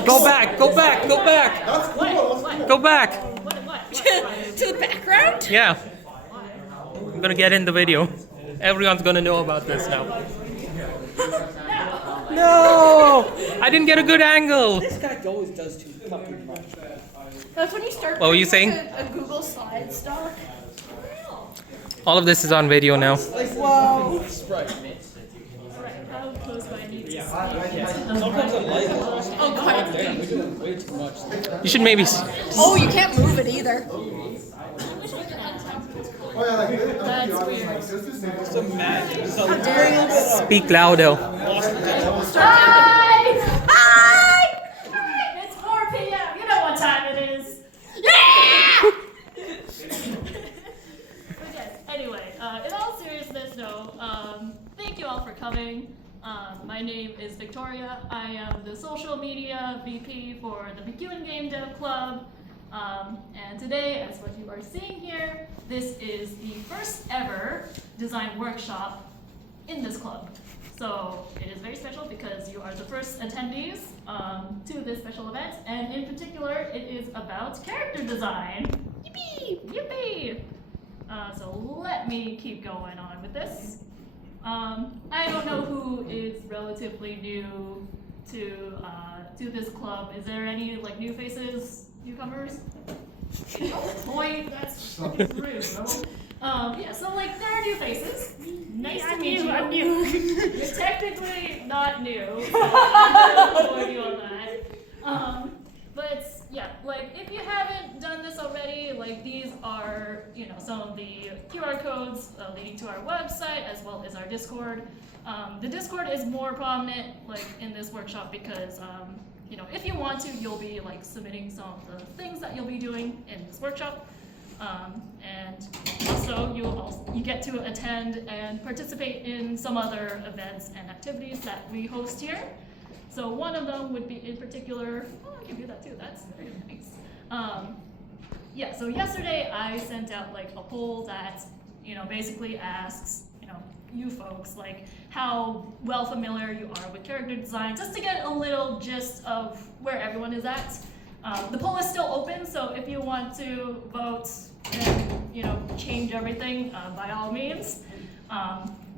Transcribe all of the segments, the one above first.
Go back. Go back. Go back. That's cool. What? Go back. What? To the background? Yeah. I'm gonna get in the video. Everyone's gonna know about this now. No! I didn't get a good angle. This guy always does too fucking much. That's when you start What were you putting, saying? like, a Google Slides doc. All of this is on video now. Whoa. Sprite. Alright, how close do I need to Sometimes I like it. Oh, God. Damn, we're doing way too much. You should maybe Oh, you can't move it either. That's weird. Just imagine. How dare you? speak louder. Hi! Hi! It's 4 p.m. You know what time it is. Yeah! But yes, anyway, in all seriousness, though, thank you all for coming. My name is Victoria. I am the social media VP for the McEwen Game Dev Club. And today, as what you are seeing here, this is the first ever design workshop in this club. So it is very special because you are the first attendees to this special event, and in particular, it is about character design. Yippee! Yippee! So let me keep going on with this. I don't know who is relatively new to this club. Is there any like new faces, newcomers? Point. That's rude. Yeah. So like there are new faces. Nice to meet you. I'm new. You're technically not new. So I'll avoid you on that. But yeah, like if you haven't done this already, like these are, you know, some of the QR codes leading to our website as well as our Discord. The Discord is more prominent like in this workshop because you know, if you want to, you'll be like submitting some of the things that you'll be doing in this workshop. And also you get to attend and participate in some other events and activities that we host here. So one of them would be in particular, oh, I can do that too, that's very nice. Yeah, so yesterday I sent out like a poll that, you know, basically asks, you know, you folks, like how well familiar you are with character design, just to get a little gist of where everyone is at. The poll is still open, so if you want to vote and, you know, change everything, by all means.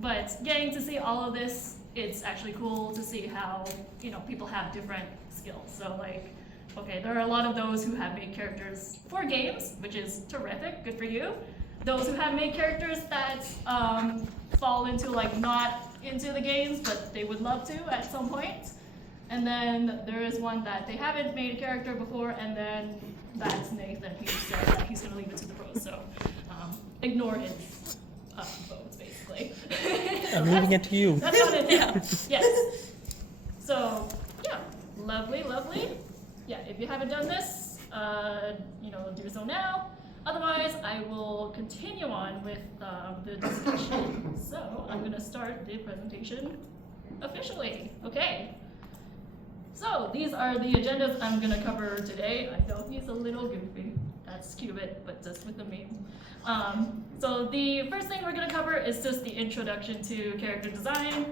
But getting to see all of this, it's actually cool to see how, you know, people have different skills. So like, okay, there are a lot of those who have made characters for games, which is terrific, good for you. Those who have made characters that fall into like not into the games, but they would love to at some point. And then there is one that they haven't made a character before, and then that's Nathan, who said that he's gonna leave it to the pros. So ignore his votes, basically. I'm leaving it to you. That's what it is. Yes. So yeah, lovely, lovely. Yeah, if you haven't done this, you know, do so now. Otherwise, I will continue on with the discussion. So I'm gonna start the presentation officially. Okay. So these are the agendas I'm gonna cover today. I know he's a little goofy. That's Qubit, but just with the meme. So the first thing we're gonna cover is just the introduction to character design.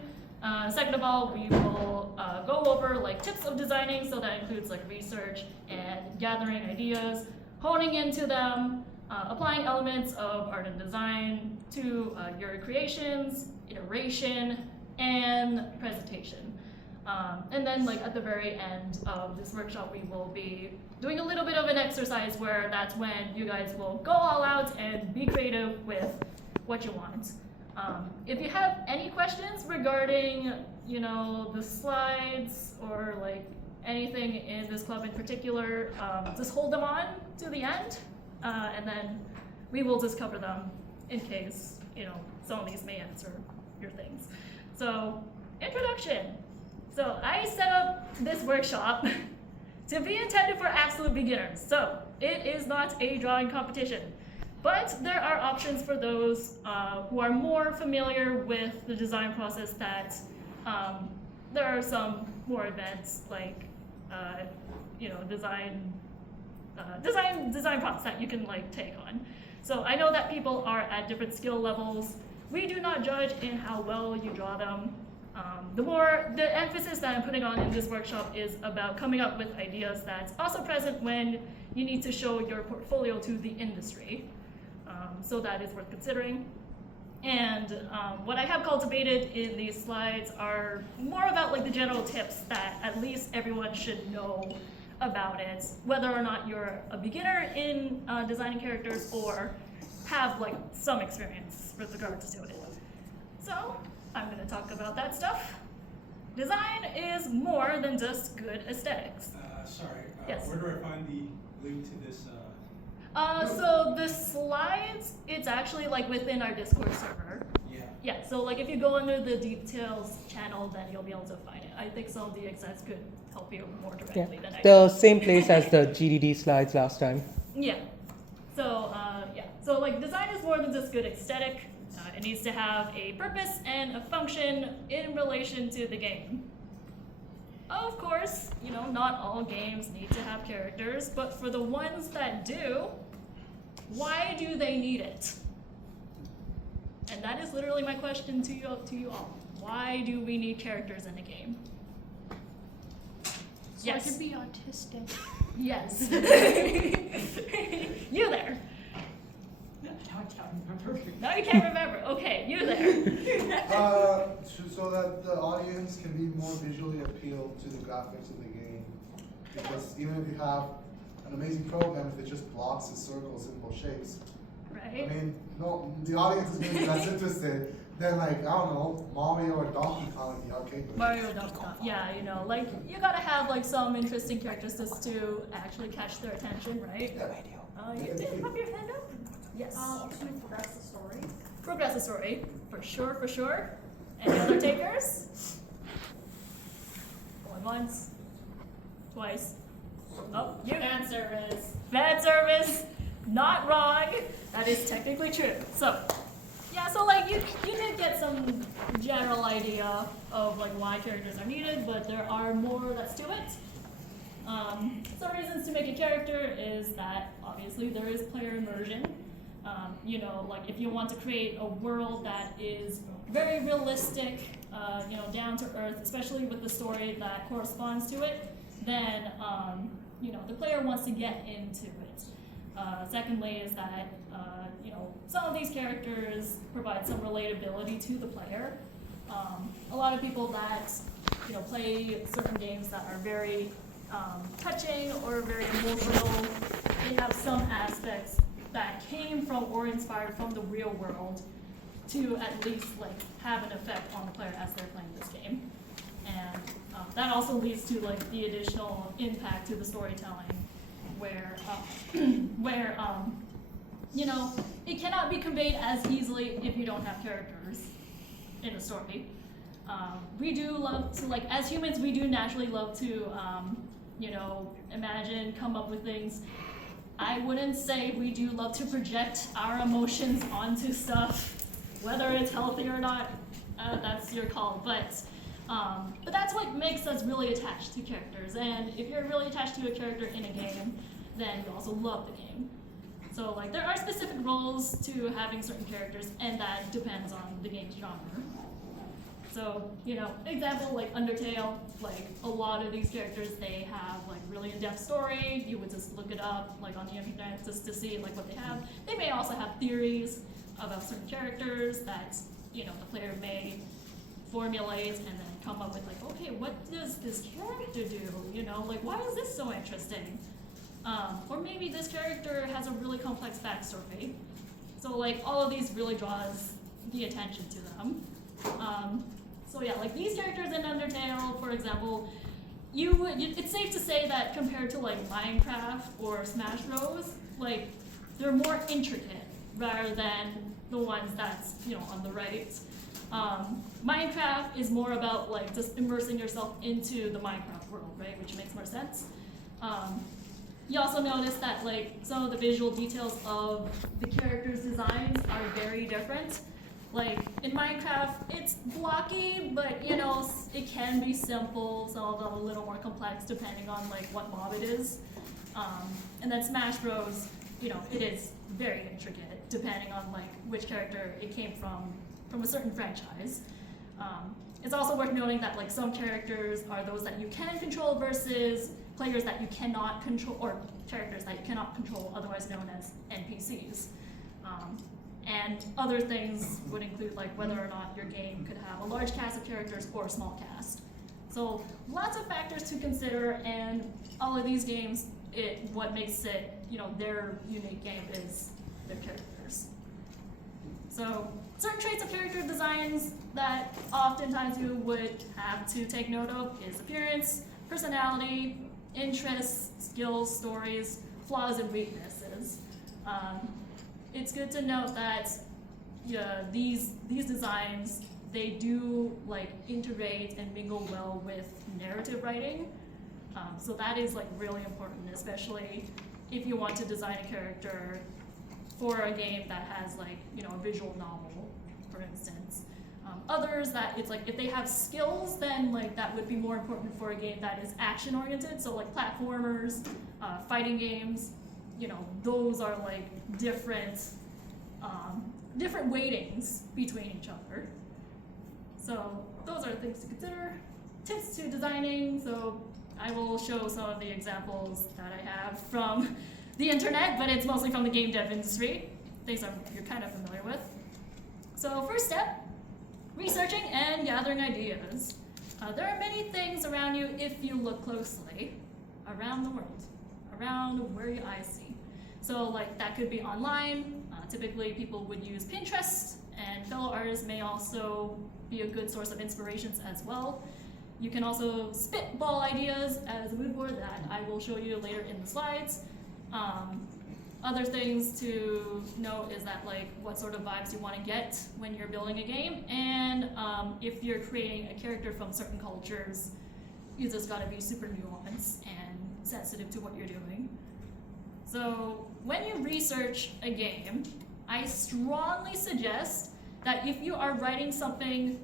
Second of all, we will go over like tips of designing, so that includes like research and gathering ideas, honing into them, applying elements of art and design to your creations, iteration, and presentation. And then like at the very end of this workshop, we will be doing a little bit of an exercise where that's when you guys will go all out and be creative with what you want. If you have any questions regarding, you know, the slides or like anything in this club in particular, just hold them on to the end, and then we will just cover them in case, you know, some of these may answer your things. So, introduction. So I set up this workshop to be intended for absolute beginners. So it is not a drawing competition, but there are options for those who are more familiar with the design process. That there are some more advanced, like you know, design prompts that you can like take on. So I know that people are at different skill levels. We do not judge in how well you draw them. The emphasis that I'm putting on in this workshop is about coming up with ideas that's also present when you need to show your portfolio to the industry. So that is worth considering. And what I have cultivated in these slides are more about like the general tips that at least everyone should know about it, whether or not you're a beginner in designing characters or have like some experience with regards to it. So I'm going to talk about that stuff. Design is more than just good aesthetics. Sorry. Yes. Where do I find the link to this? So the slides, it's actually like within our Discord server. Yeah. Yeah, so like if you go under the details channel, then you'll be able to find it. I think some of the execs could help you more directly than I The same place as the GDD slides last time. Yeah. So So like design is more than just good aesthetic. It needs to have a purpose and a function in relation to the game. Of course, not all games need to have characters, but for the ones that do, why do they need it? And that is literally my question to you all. Why do we need characters in a game? So Yes. I could be autistic. Yes. You there. Now you can't remember. Okay, you there. So that the audience can be more visually appealed to the graphics of the game. Because even if you have an amazing program, if it just blocks and circles, simple shapes, I Right? mean, no, the audience is going to be less interested than like, I don't know, Mario or Donkey Kong in the arcade. version. Mario Donkey Kong. Yeah, like you gotta have like some interesting characters just to actually catch their attention, right? You did have your hand up. Yes. Can we progress the story? Progress the story, for sure, for sure. Any other takers? Going once, twice. Oh, you. Fan service. Fan service. Not wrong. That is technically true. So, yeah, so like you did get some general idea of like why characters are needed, but there are more that's to it. Some reasons to make a character is that obviously there is player immersion. Like if you want to create a world that is very realistic, down to earth, especially with the story that corresponds to it, then the player wants to get into it. Secondly is that some of these characters provide some relatability to the player. A lot of people that play certain games that are very touching or very emotional, they have some aspects that came from or inspired from the real world to at least like have an effect on the player as they're playing this game. And that also leads to like the additional impact to the storytelling where it cannot be conveyed as easily if you don't have characters in a story. We do love to, like, as humans, we do naturally love to, imagine, come up with things. I wouldn't say we do love to project our emotions onto stuff, whether it's healthy or not, that's your call. But that's what makes us really attached to characters. And if you're really attached to a character in a game, then you also love the game. So like there are specific roles to having certain characters, and that depends on the game's genre. So, example like Undertale, like a lot of these characters, they have like really in-depth story. You would just look it up like on the internet just to see like what they have. They may also have theories about certain characters that, the player may formulate and then come up with like, okay, what does this character do? Like why is this so interesting? Or maybe this character has a really complex backstory. So like all of these really draws the attention to them. So yeah, like these characters in Undertale, for example, it's safe to say that compared to like Minecraft or Smash Bros, like they're more intricate rather than the ones that's on the right. Minecraft is more about like just immersing yourself into the Minecraft world, right? Which makes more sense. You also notice that like some of the visual details of the characters' designs are very different. Like in Minecraft, it's blocky, but it can be simple. Some of them a little more complex depending on like what mob it is. And then Smash Bros, it is very intricate depending on like which character it came from a certain franchise. It's also worth noting that like some characters are those that you can control versus players that you cannot control, or characters that you cannot control, otherwise known as NPCs. And other things would include like whether or not your game could have a large cast of characters or a small cast. So lots of factors to consider, and all of these games, what makes it, their unique game is their characters. So certain traits of character designs that oftentimes you would have to take note of is appearance, personality, interests, skills, stories, flaws, and weaknesses. It's good to note that these designs, they do like integrate and mingle well with narrative writing. So that is like really important, especially if you want to design a character for a game that has like, a visual novel, for instance. Others that it's like if they have skills, then like that would be more important for a game that is action oriented. So like platformers, fighting games, those are like different weightings between each other. So those are things to consider. Tips to designing. So I will show some of the examples that I have from the internet, but it's mostly from the game dev industry. Things you're kind of familiar with. So first step, researching and gathering ideas. There are many things around you if you look closely around the world, around where your eyes see. So like that could be online. Typically people would use Pinterest, and fellow artists may also be a good source of inspirations as well. You can also spitball ideas as a mood board that I will show you later in the slides. Other things to note is that like what sort of vibes you want to get when you're building a game, and if you're creating a character from certain cultures, you just gotta be super nuanced and sensitive to what you're doing. So when you research a game, I strongly suggest that if you are writing something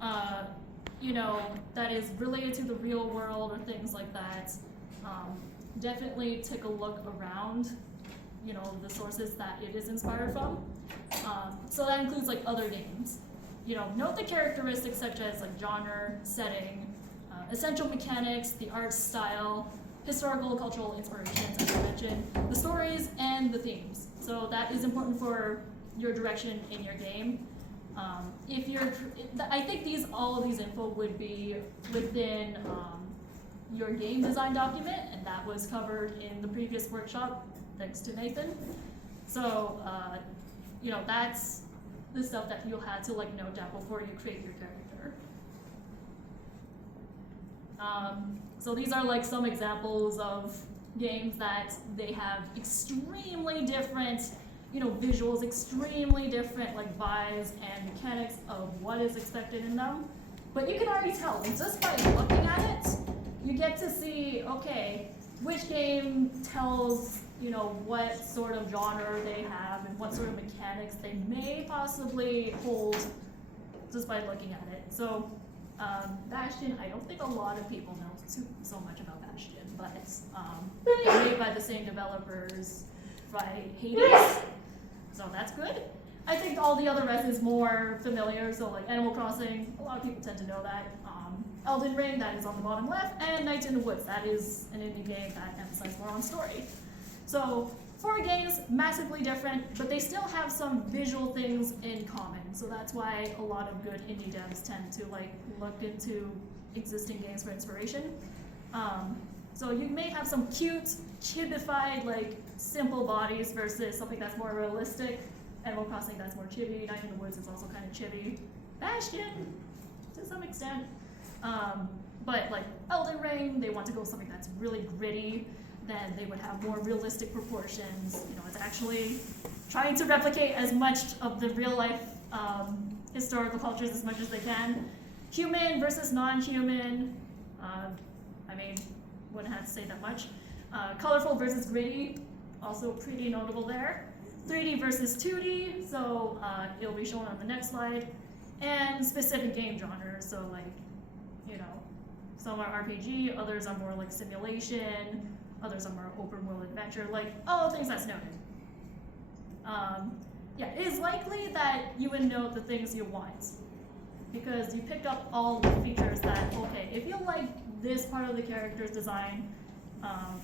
that is related to the real world or things like that, definitely take a look around the sources that it is inspired from. So that includes like other games. Note the characteristics such as like genre, setting, essential mechanics, the art style, historical, cultural inspirations, as I mentioned, the stories, and the themes. So that is important for your direction in your game. I think all of these info would be within your game design document, and that was covered in the previous workshop, thanks to Nathan. So, that's the stuff that you'll have to like note down before you create your character. So these are like some examples of games that they have extremely different, visuals, extremely different like vibes and mechanics of what is expected in them. But you can already tell, and just by looking at it, you get to see, okay, which game tells, what sort of genre they have and what sort of mechanics they may possibly hold just by looking at it. So Bastion, I don't think a lot of people know so much about Bastion, but it's made by the same developers, by Hades, so that's good. I think all the other rest is more familiar, so like Animal Crossing, a lot of people tend to know that. Elden Ring, that is on the bottom left, and Night in the Woods, that is an indie game that emphasizes more on story. So 4 games, massively different, but they still have some visual things in common. So that's why a lot of good indie devs tend to like look into existing games for inspiration. So you may have some cute, chibified, like simple bodies versus something that's more realistic. Animal Crossing, that's more chibi. Night in the Woods is also kind of chibi. Bastion, to some extent. But like Elden Ring, they want to go with something that's really gritty. Then they would have more realistic proportions. It's actually trying to replicate as much of the real life historical cultures as much as they can. Human versus non-human. Wouldn't have to say that much. Colorful versus gritty, also pretty notable there. 3D versus 2D, so it'll be shown on the next slide. And specific game genres, so like, some are RPG, others are more like simulation, others are more open world adventure, like all the things that's noted. It is likely that you would note the things you want. because you pick up all the features that, okay, if you like this part of the character's design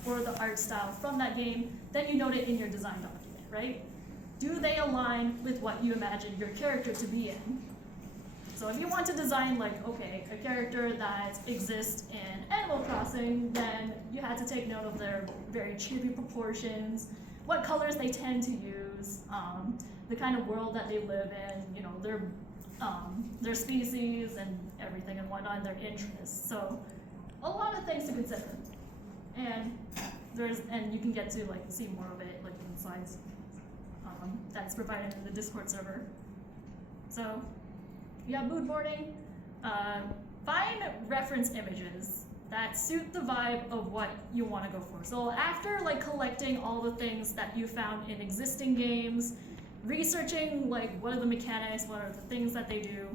or the art style from that game, then you note it in your design document, right? Do they align with what you imagine your character to be in? So if you want to design like, okay, a character that exists in Animal Crossing, then you had to take note of their very chibi proportions, what colors they tend to use, the kind of world that they live in, you know, their species and everything and whatnot, and their interests. So a lot of things to consider. And you can get to like see more of it like in the slides that's provided in the Discord server. So yeah, mood boarding. Find reference images that suit the vibe of what you want to go for. So after like collecting all the things that you found in existing games, researching like what are the mechanics, what are the things that they do,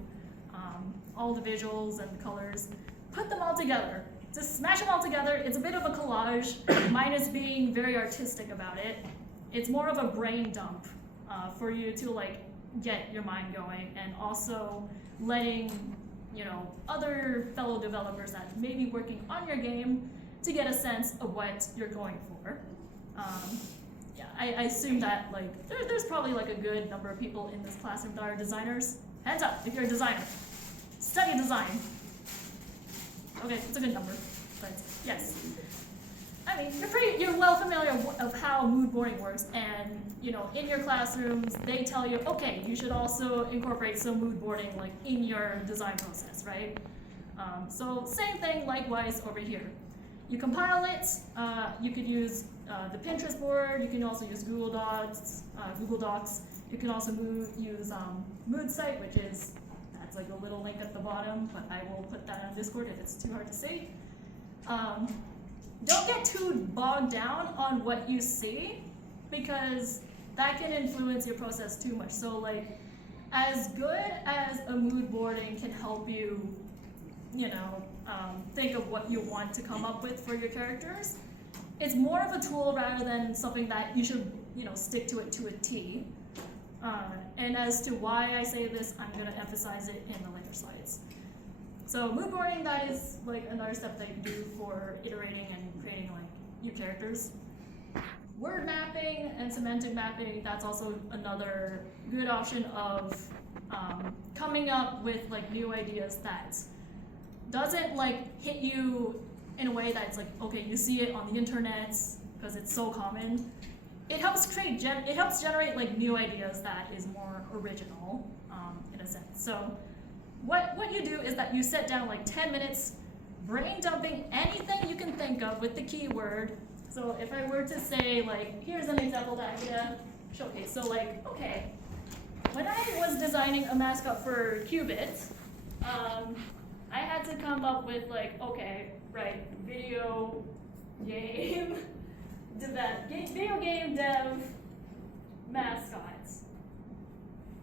all the visuals and the colors, put them all together. Just smash them all together. It's a bit of a collage, minus being very artistic about it. It's more of a brain dump for you to like get your mind going, and also letting other fellow developers that may be working on your game to get a sense of what you're going for. Yeah, I assume that like there's probably like a good number of people in this classroom that are designers. Hands up if you're a designer. Study design. Okay, it's a good number, but yes. I mean, you're well familiar of how mood boarding works, and in your classrooms they tell you, okay, you should also incorporate some mood boarding like in your design process, right? So same thing, likewise over here. You compile it. You could use the Pinterest board. You can also use Google Docs. You can also use MoodSite, which is that's like a little link at the bottom, but I will put that on Discord if it's too hard to see. Don't get too bogged down on what you see, because that can influence your process too much. So like, as good as a mood boarding can help you, think of what you want to come up with for your characters, it's more of a tool rather than something that you should, stick to it to a T. And as to why I say this, I'm going to emphasize it in the later slides. So mood boarding, that is like another step that you do for iterating and creating like new characters. Word mapping and semantic mapping, that's also another good option of coming up with like new ideas that doesn't like hit you in a way that's like, okay, you see it on the internet because it's so common. It helps generate like new ideas that is more original in a sense. So what you do is that you sit down like 10 minutes, brain dumping anything you can think of with the keyword. So if I were to say like, here's an example that I'm gonna showcase. So like, okay, when I was designing a mascot for Qubit, I had to come up with like, okay, right, video game dev mascots,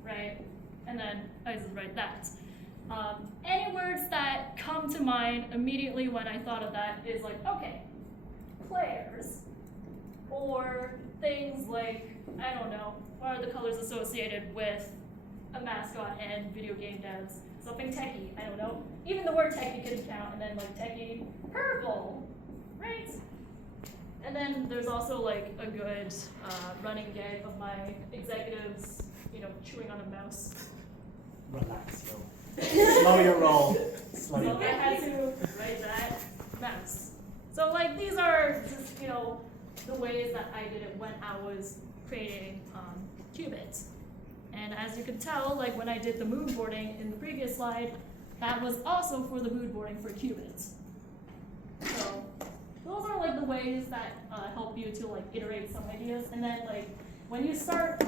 right? And then I just write that. Any words that come to mind immediately when I thought of that is like, okay, players, or things like, I don't know, what are the colors associated with a mascot and video game devs? Something techie, I don't know. Even the word techie could count, and then like techie, purple, right? And then there's also like a good running gag of my executives, chewing on a mouse. Relax, slow your roll. So I had to write that mouse. So like these are just the ways that I did it when I was creating Qubit. And as you can tell, like when I did the mood boarding in the previous slide, that was also for the mood boarding for Qubit. So those are like the ways that help you to like iterate some ideas. And then like when you start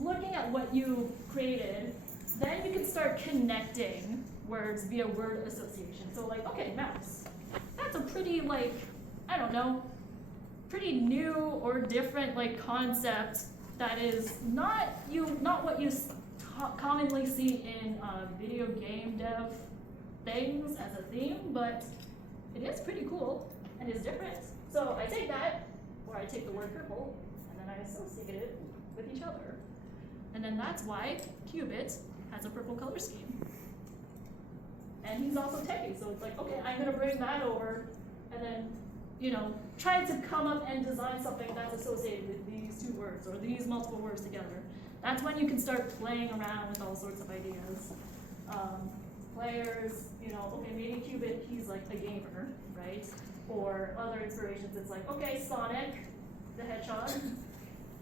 looking at what you created, then you can start connecting words via word association. So like, okay, mouse. That's a pretty like, I don't know, pretty new or different like concept that is not what you commonly see in video game dev things as a theme, but it is pretty cool and is different. So I take that, or I take the word purple, and then I associate it with each other. And then that's why Qubit has a purple color scheme. and he's also techie, so it's like, okay, I'm gonna bring that over, and then, you know, try to come up and design something that's associated with these two words, or these multiple words together. That's when you can start playing around with all sorts of ideas. Players, you know, okay, maybe Qubit, he's like a gamer, right? Or other inspirations, it's like, okay, Sonic the Hedgehog,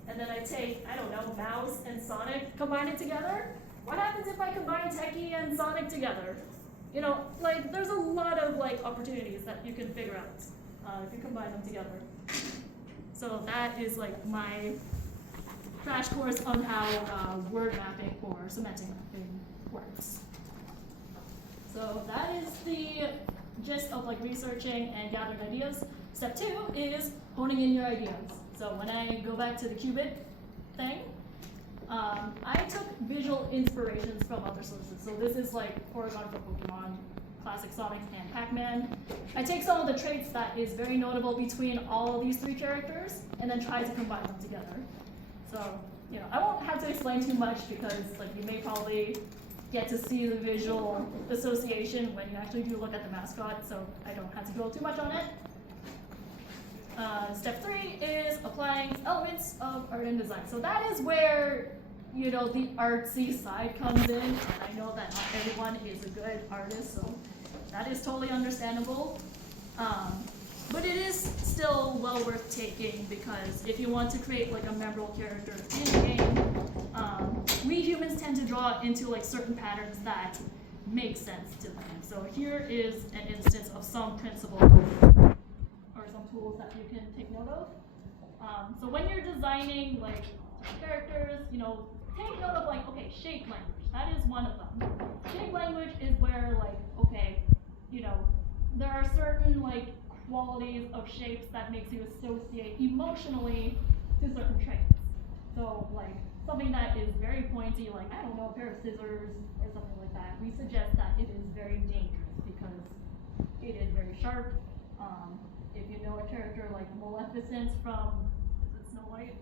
and then I take, I don't know, Mouse and Sonic, combine it together. What happens if I combine Techie and Sonic together? You know, like, there's a lot of, like, opportunities that you can figure out if you combine them together. So that is, like, my crash course on how word mapping or semantic mapping works. So that is the gist of, like, researching and gathering ideas. Step 2 is honing in your ideas. So when I go back to the Qubit thing, I took visual inspirations from other sources. So this is like Porygon for Pokemon, Classic Sonic, and Pac-Man. I take some of the traits that is very notable between all of these 3 characters, and then try to combine them together. So, you know, I won't have to explain too much because, like, you may probably get to see the visual association when you actually do look at the mascot, so I don't have to go too much on it. Step 3 is applying elements of art and design. So that is where, you know, the artsy side comes in, and I know that not everyone is a good artist, so that is totally understandable. But it is still well worth taking because if you want to create like a memorable character in the game, we humans tend to draw into like certain patterns that make sense to them. So here is an instance of some principles or some tools that you can take note of. So when you're designing like characters, you know, take note of like, okay, shape language. That is one of them. Shape language is where like, okay, you know, there are certain like qualities of shapes that makes you associate emotionally to certain traits. So like something that is very pointy, like, I don't know, a pair of scissors or something like that, we suggest that it is very dangerous because it is very sharp. If you know a character like Maleficent from, is it Snow White?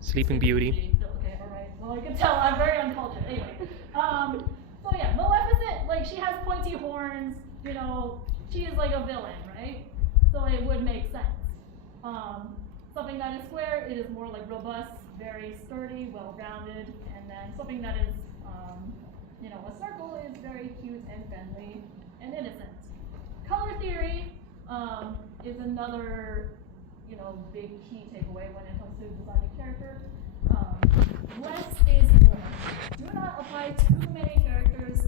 Sleeping Beauty. Okay, alright. Well, you can tell I'm very uncultured. Anyway. So yeah, Maleficent, like, she has pointy horns, you know, she is like a villain, right? So it would make sense. Something that is square, it is more like robust, very sturdy, well-rounded, and then something that is, you know, a circle is very cute and friendly and innocent. Color theory is another, you know, big key takeaway when it comes to designing character. Less is more. Do not apply too many characters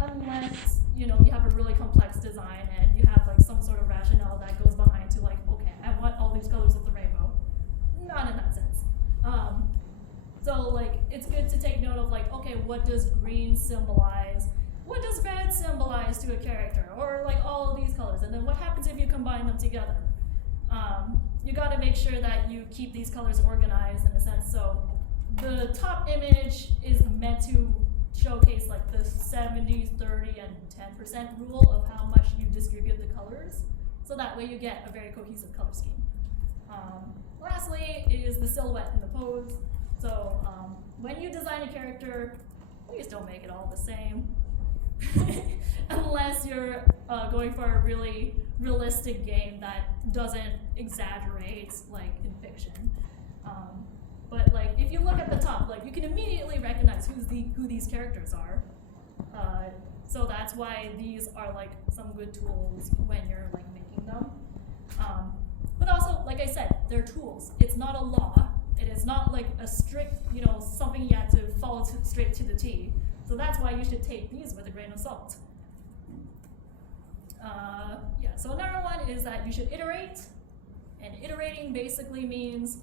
unless, you know, you have a really complex design and you have like some sort of rationale that goes behind to like, okay, I want all these colors of the rainbow. Not in that sense. So like, it's good to take note of like, okay, what does green symbolize? What does red symbolize to a character? Or like all of these colors, and then what happens if you combine them together? You gotta make sure that you keep these colors organized in a sense. So the top image is meant to showcase like the 70, 30, and 10% rule of how much you distribute the colors. So that way you get a very cohesive color scheme. Lastly is the silhouette and the pose. So when you design a character, please don't make it all the same. Unless you're going for a really realistic game that doesn't exaggerate like in fiction. But like if you look at the top, like you can immediately recognize who these characters are. So that's why these are like some good tools when you're like making them. But also, like I said, they're tools. It's not a law. It is not like a strict, you know, something you have to follow straight to the T. So that's why you should take these with a grain of salt. Yeah, so another one is that you should iterate. And iterating basically means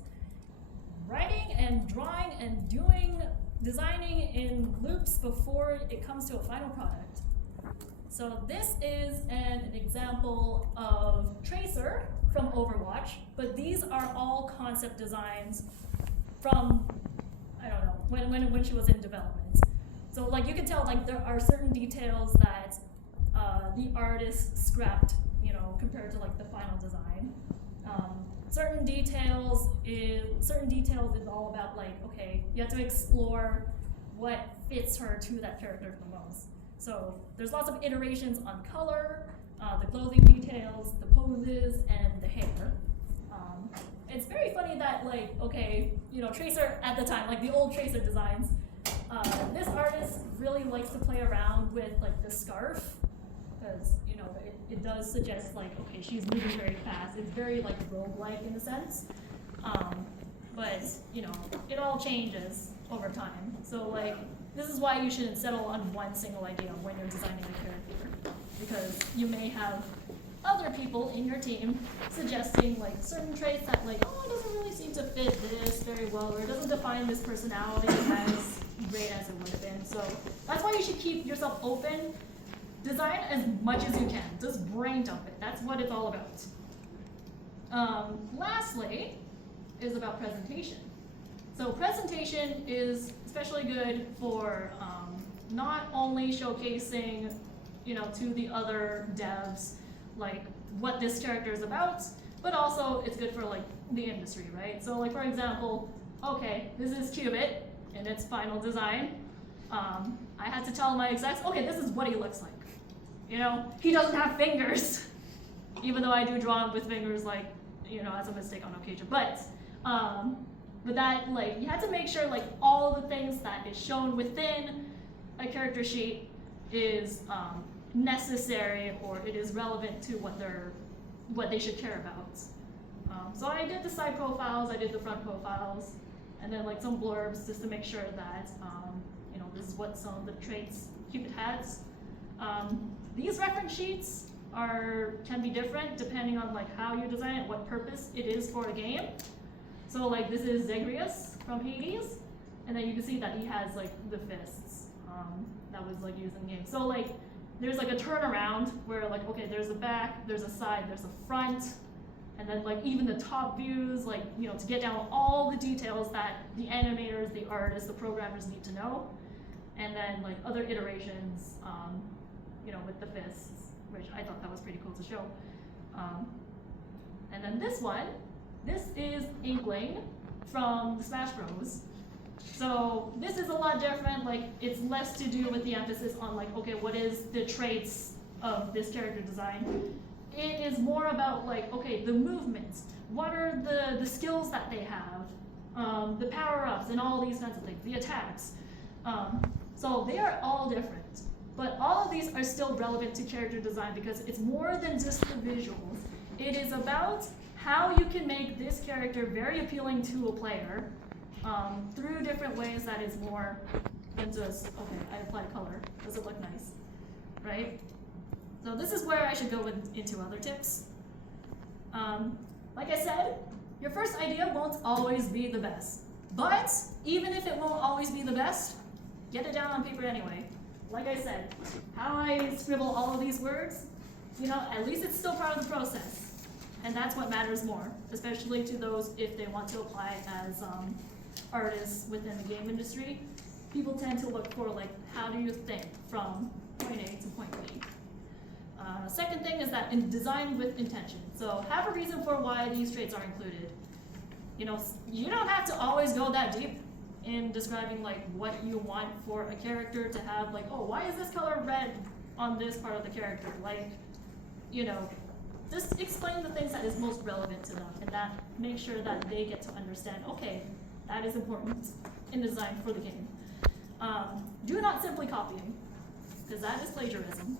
writing and drawing and designing in loops before it comes to a final product. So this is an example of Tracer from Overwatch, but these are all concept designs from, I don't know, when she was in development. So like you can tell like there are certain details that the artist scrapped, you know, compared to like the final design. Certain details is all about like, okay, you have to explore what fits her to that character the most. So there's lots of iterations on color, the clothing details, the poses, and the hair. It's very funny that, like, okay, you know, Tracer at the time, like the old Tracer designs, this artist really likes to play around with like the scarf, because, you know, it does suggest like, okay, she's moving very fast. It's very like roguelike in a sense. But, you know, it all changes over time. So like, this is why you shouldn't settle on one single idea when you're designing a character, because you may have other people in your team suggesting like certain traits that like, oh, it doesn't really seem to fit this very well, or it doesn't define this personality as great as it would have been. So that's why you should keep yourself open. Design as much as you can. Just brain dump it. That's what it's all about. Lastly is about presentation. So presentation is especially good for not only showcasing, you know, to the other devs like what this character is about, but also it's good for like the industry, right? So like, for example, okay, this is Qubit in its final design. I had to tell my execs, okay, this is what he looks like. You know, he doesn't have fingers, even though I do draw him with fingers, like, you know, as a mistake on occasion. But that, like, you had to make sure like all the things that is shown within a character sheet is necessary, or it is relevant to what they should care about. So I did the side profiles, I did the front profiles, and then like some blurbs just to make sure that you know, this is what some of the traits Qubit has. These reference sheets can be different depending on like how you design it, what purpose it is for a game. So like, this is Zagreus from Hades, and then you can see that he has like the fists that was like used in the game. So like, there's like a turnaround where like, okay, there's a back, there's a side, there's a front, and then like even the top views, like, you know, to get down all the details that the animators, the artists, the programmers need to know. And then like other iterations, you know, with the fists, which I thought that was pretty cool to show. And then this is Inkling from Smash Bros. So this is a lot different. Like, it's less to do with the emphasis on like, okay, what is the traits of this character design? It is more about like, okay, the movements. What are the skills that they have? The power-ups and all these kinds of things, the attacks. So they are all different. But all of these are still relevant to character design because it's more than just the visuals. It is about how you can make this character very appealing to a player through different ways that is more than just, okay, I applied color. Does it look nice? Right? So this is where I should go into other tips. Like I said, your first idea won't always be the best. But even if it won't always be the best, get it down on paper anyway. Like I said, how I scribble all of these words, you know, at least it's still part of the process. And that's what matters more, especially to those if they want to apply as artists within the game industry. People tend to look for like, how do you think from point A to point B? Second thing is that in design with intention. So have a reason for why these traits are included. You know, you don't have to always go that deep in describing like what you want for a character to have, like, oh, why is this color red on this part of the character? Like, you know, just explain the things that is most relevant to them, and that make sure that they get to understand, okay, that is important in design for the game. Do not simply copying, because that is plagiarism.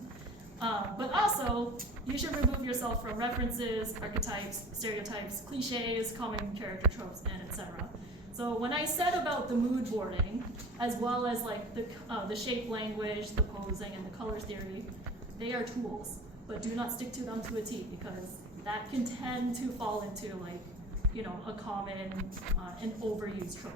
But also, you should remove yourself from references, archetypes, stereotypes, cliches, common character tropes, and etc. So when I said about the mood boarding, as well as like the shape language, the posing, and the colors theory, they are tools, but do not stick to them to a T, because that can tend to fall into like, you know, a common and overused trope.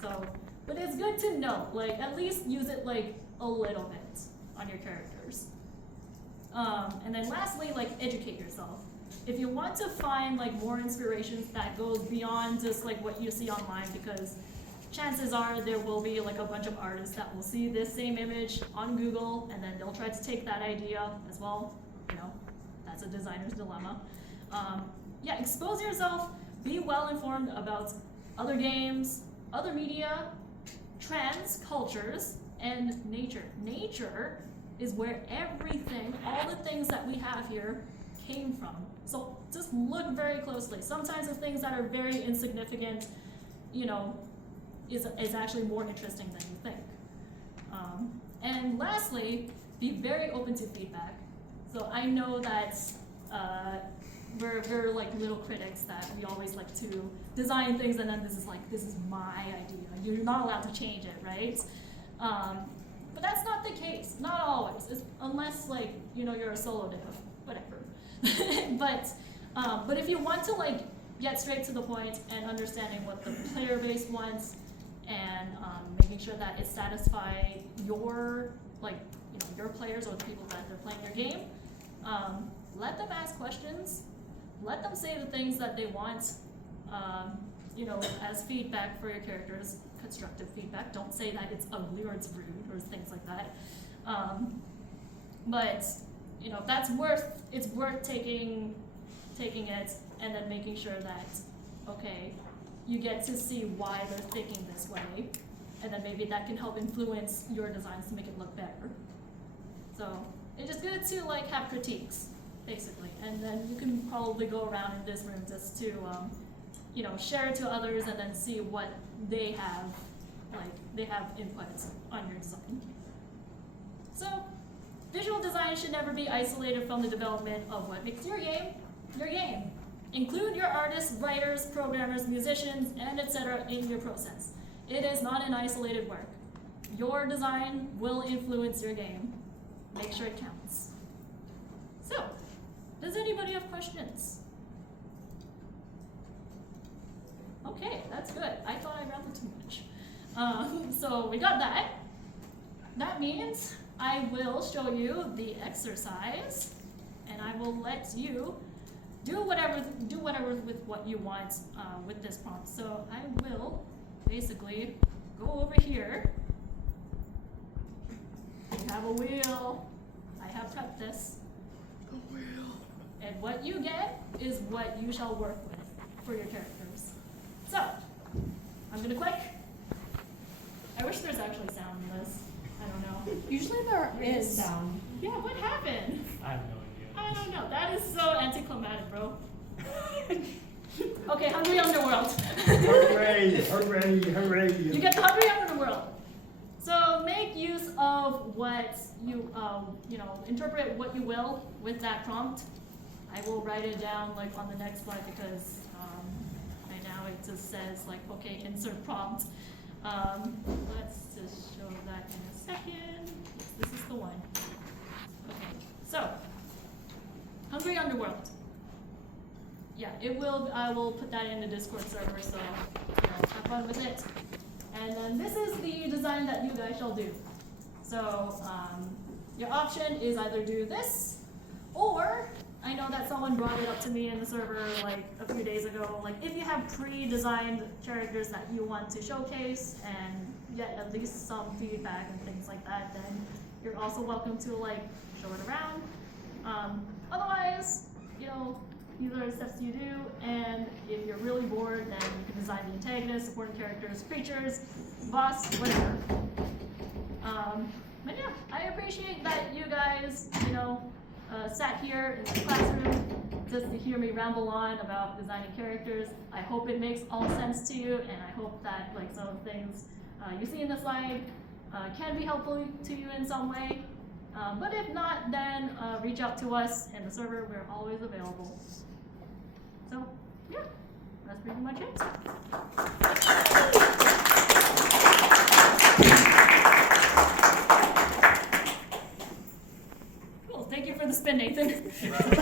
So, but it's good to know, like, at least use it like a little bit on your characters. And then lastly, like, educate yourself. If you want to find like more inspirations that goes beyond just like what you see online, because chances are there will be like a bunch of artists that will see this same image on Google and then they'll try to take that idea as well. You know, that's a designer's dilemma. Yeah, expose yourself, be well informed about other games, other media, trends, cultures, and nature. Nature is where everything, all the things that we have here, came from. So just look very closely. Sometimes the things that are very insignificant, you know, is actually more interesting than you think. And lastly, be very open to feedback. So I know that we're like little critics that we always like to design things and then this is my idea. You're not allowed to change it, right? But that's not the case. Not always, unless like you're a solo dev, whatever. But if you want to like get straight to the point and understanding what the player base wants and making sure that it satisfies your your players or the people that they're playing your game, let them ask questions. Let them say the things that they want, as feedback for your characters, constructive feedback. Don't say that it's ugly or it's rude or things like that. But that's it's worth taking it and then making sure that, okay, you get to see why they're thinking this way, and then maybe that can help influence your designs to make it look better. So it's just good to like have critiques, basically, and then you can probably go around in this room just to, share it to others and then see what they have, they have inputs on your design. So visual design should never be isolated from the development of what makes your game your game. Include your artists, writers, programmers, musicians, and etc. in your process. It is not an isolated work. Your design will influence your game. Make sure it counts. So, does anybody have questions? Okay, that's good. I thought I rambled too much. So we got that. That means I will show you the exercise, and I will let you do whatever with what you want with this prompt. So I will basically go over here. You have a wheel. I have prepped this. A wheel. And what you get is what you shall work with for your characters. So, I'm gonna click. I wish there's actually sound in this. I don't know. Usually there is sound. Yeah, what happened? I have no idea. I don't know. That is so anticlimactic, bro. Okay, Hungry Underworld. Hooray! Hooray! Hooray! You get the Hungry Underworld. So make use of what you, interpret what you will with that prompt. I will write it down like on the next slide because right now it just says like, okay, insert prompt. Let's just show that in a second. Yes, this is the one. Okay, so Hungry Underworld. Yeah, I will put that in the Discord server, so have fun with it. And then this is the design that you guys shall do. So your option is either do this, or I know that someone brought it up to me in the server like a few days ago, like if you have pre-designed characters that you want to showcase and get at least some feedback and things like that, then you're also welcome to like show it around. Otherwise, these are the steps you do, and if you're really bored, then you can design the antagonist, supporting characters, creatures, boss, whatever. But yeah, I appreciate that you guys, sat here in the classroom just to hear me ramble on about designing characters. I hope it makes all sense to you, and I hope that like some of the things you see in the slide can be helpful to you in some way. But if not, then reach out to us in the server. We're always available. So, yeah, that's pretty much it. Cool, thank you for the spin, Nathan.